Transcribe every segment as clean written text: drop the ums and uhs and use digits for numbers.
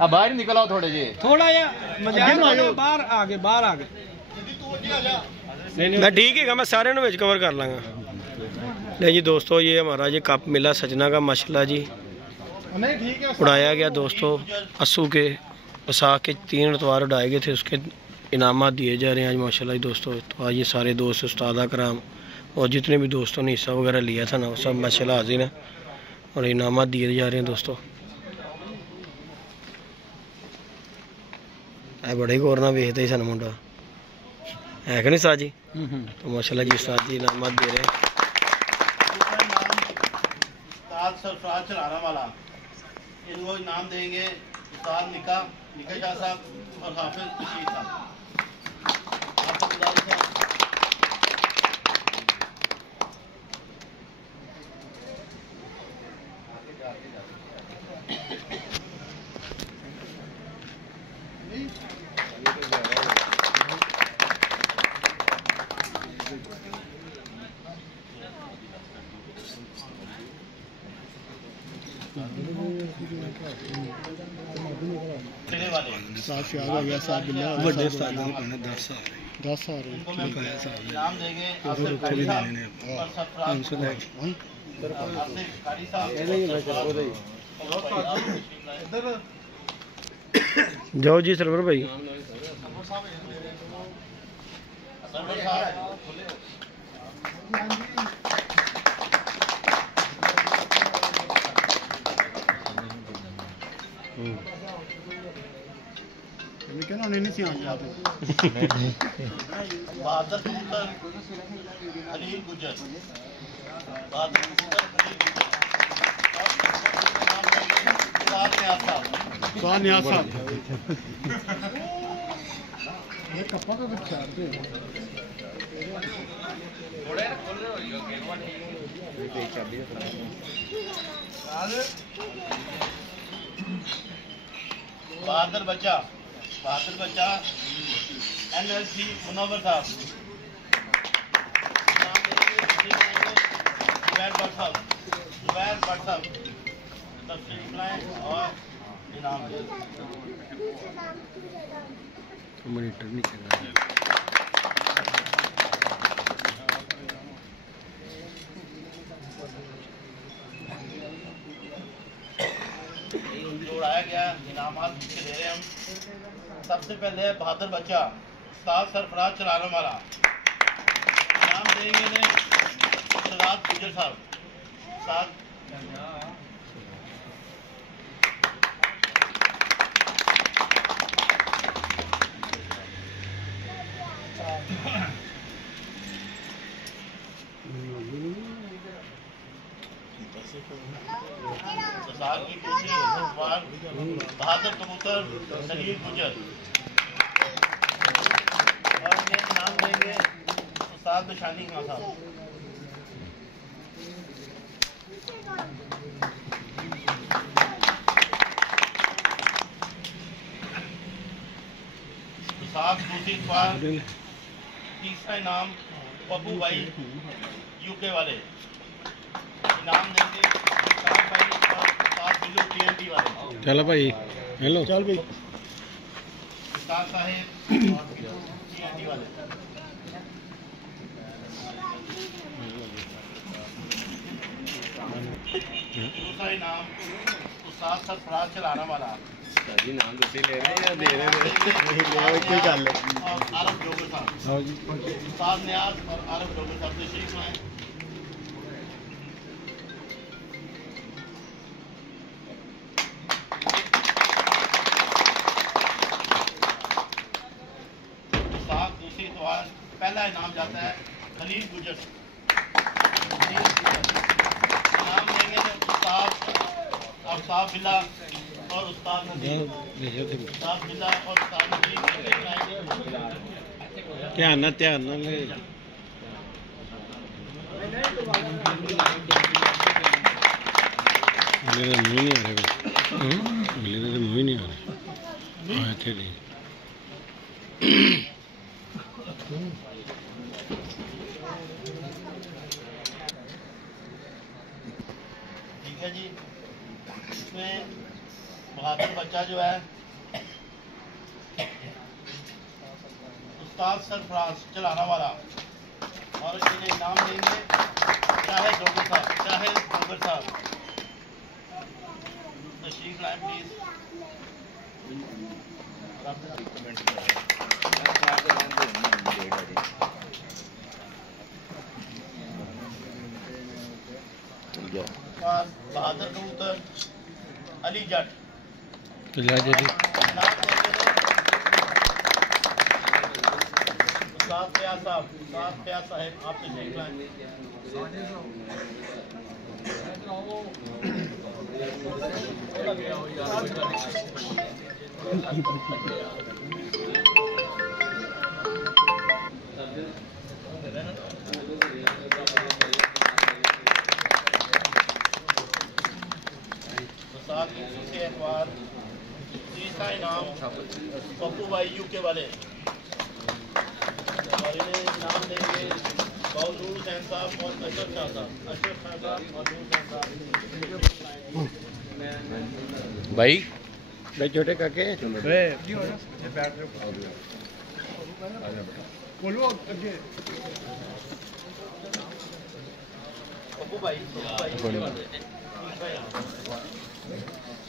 अब बाहर निकल आओ थोड़े जी, थोड़ा या बाहर आगे मैं ठीक है, मैं सारे नु कवर कर लाँगा। नहीं जी दोस्तों, ये हमारा ये कप मिला सजना का माशाल्लाह जी, उड़ाया गया दोस्तों। अस्सू के वसाख के 3 इतवार उड़ाए गए थे, उसके इनामात दिए जा रहे हैं आज माशाल्लाह जी दोस्तों। तो आज ये सारे दोस्त उस्ताद कराम और जितने भी दोस्तों ने हिस्सा वगैरह लिया था ना, वो सब माशाल्लाह हाजिर हैं और इनामात दिए जा रहे हैं दोस्तों। बड़े गौर ना वेखते ही सन मुंडा है कि नहीं साजी। तो माशाल्लाह जी उस्ताद जी इनामात दे रहे हैं। सरफराज चलाना वाला, इनको इनाम देंगे उस्ताद निका शाह साहब और हाफिज रशीद साहब। जाओ जी सरवर भाई। बहादुर कबूतर खलील गुजर, बहादुर कबूतर खलील गुजर, ये कप्पा का बच्चा बहादुर बच्चा NLC मुनव्वर साहब, जुबैर भट्ट साहब तफसील बनाएं और इनाम दें। मॉनिटर नहीं कर रहा है। उड़ाया गया इनामात दे रहे हैं हम। सबसे पहले बहादुर बच्चा उस्ताद सरफराज चलाने वाला, इनाम देंगे ने सरदार गुजर साहब। की दूसरी बार बहादुर कबूतर खलील गुजर और ये नाम देंगे उस्ताद बिशानी खान साहब। दूसरी बार तीसरा इनाम पप्पू भाई यूके वाले, इनाम देंगे भाई और TNT वाले। चलो भाई, हेलो चल भाई साहेब और TNT वाले। दूसरा इनाम उस्ताद सरफराज चलाना वाला। जी नाम तो ले रहे हैं या दे रहे हैं? कोई गल नहीं। और आरफ जोगर साहब, उस्ताद नियाज और आरफ जोगर साहब से शीख हैं। दूसरी इतवार पहला इनाम जाता है खलील गुजर। इनाम देंगे उस्ताद अफ्ताब बिल्ला और उस्ताद नदीम। उस्ताद बिल्ला और उस्ताद नदीम ध्यान ना मेरे मुँह नहीं आ रहे, मेरे मुँह ही नहीं आ रहे। हाँ थे नहीं। ठीक है जी, इसमें बहादुर बच्चा जो है उस्ताद सरफराज चलाना वाला, और इन्हें इनाम देंगे शाहिद डोगर साहब। तशरीफ लाएं प्लीज। और बहादुर कबूतर अली जट उस्ताद फयाज साहब आप तशरीफ लाएं। तीसरा इनाम पप्पू भाई यूके वाले, और इन्हें इनाम देंगे नूर हुसैन साहब और अशरफ खान साहब और नूर हुसैन साहब। भाई छोटे काके पप्पू भाई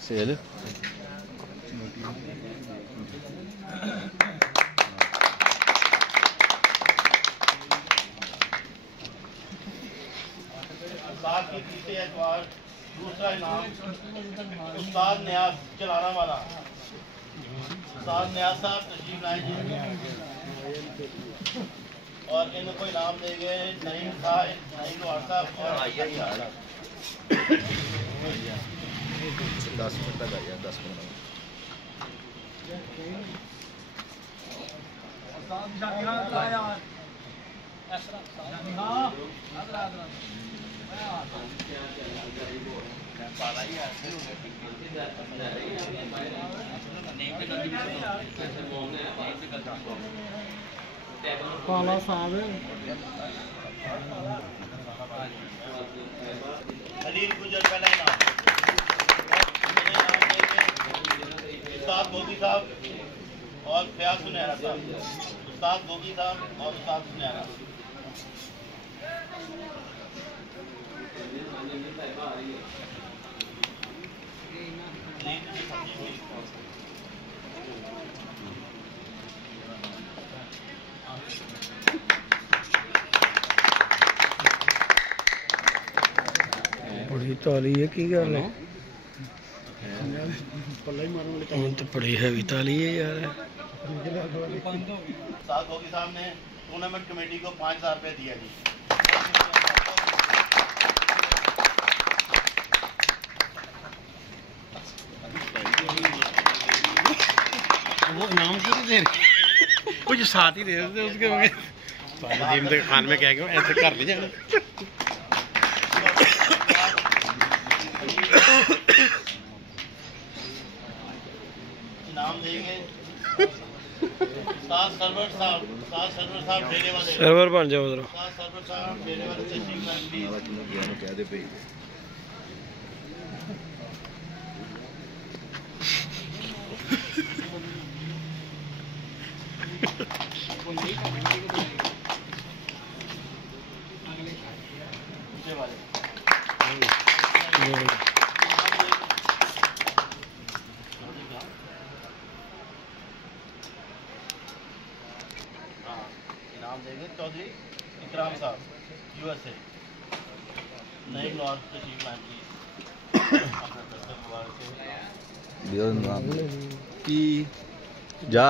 सेल साथ के तीसरे एतवार दूसरा इनाम उस्ताद न्याज चलाना वाला। उस्ताद न्याज साहब तशरीफ लाएं जी, और इनको इनाम देंगे नईम लोहार साहब और 10 मिनट तक आ गया 10 मिनट पाला साहब खलील गुजर पहला इनाम। उस्ताद गोगी साहब और फयाज सुनहरा साहब। उस्ताद गोगी साहब और उस्ताद सुनहरा। बड़ी ताली है की गल है, तो बड़ी हैवी ताली है यार। उस्ताद गोगी साहब ने टूर्नामेंट कमेटी को 5000 रुपये दिया जी। वो इनाम क्यों नहीं दे रहे, कुछ साथ ही दे देते उसके नदीम के खान में कह गए ऐसे कर ली जाए। इनाम देंगे उस्ताद सरवर साहब डेरे वाले। सर्वर बन जाओ उधर। उस्ताद सरवर साहब डेरे वाले तशरीफ लाएं प्लीज। कह दे पे पीछे वाले इनाम देंगे चौधरी इकराम साहब USA। नईम लोहार तशरीफ लाएं प्लीज। दियो नाम की जा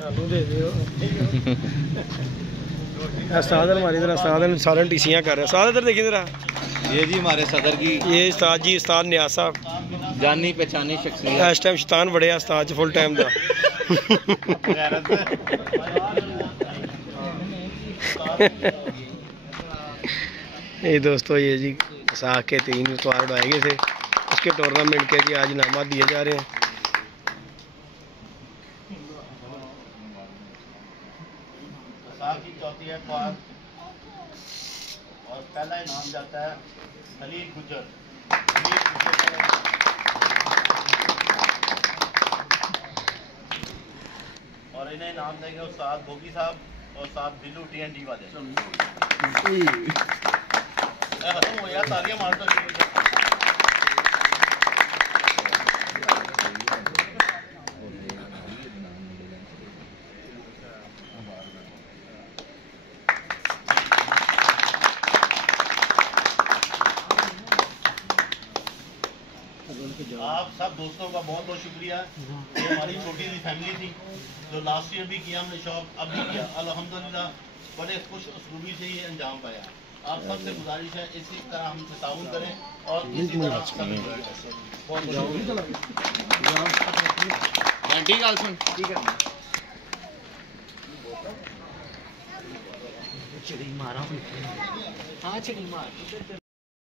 चालू दे दियो। साधन हमारी तरह साधन टीसियाँ कर रहे हैं। साधन इधर देखिए जरा, ये जी हमारे सदर की ये उस्ताद जी उस्ताद न्याज साहब जानी पहचानी शख्सियत। इस टाइम शैतान बड़े उस्ताद फुल टाइम दा। ये दोस्तों ये जी वसाख के 3 इतवार उड़ाए गए थे। उसके टूर्नामेंट के जी आज इनाम दिए जा रहे हैं। की चौथी है पार और पहला इनाम जाता है खलील गुजर। और इन्हें इनाम देंगे उस्ताद भोगी साहब और साथ बिल्लू TND वाले। खत्म हो गया, तालियां मारता शुरू। आप सब दोस्तों का बहुत बहुत शुक्रिया। ये हमारी छोटी सी फैमिली थी जो लास्ट ईयर भी किया हमने शौक, अब भी किया अल्हम्दुलिल्लाह बड़े खुश उसलूबी से ये अंजाम पाया। आप सबसे गुजारिश है इसी तरह हमसे ताउन करें और इसी तरह चिड़ी मारा हाँ चिड़ी मार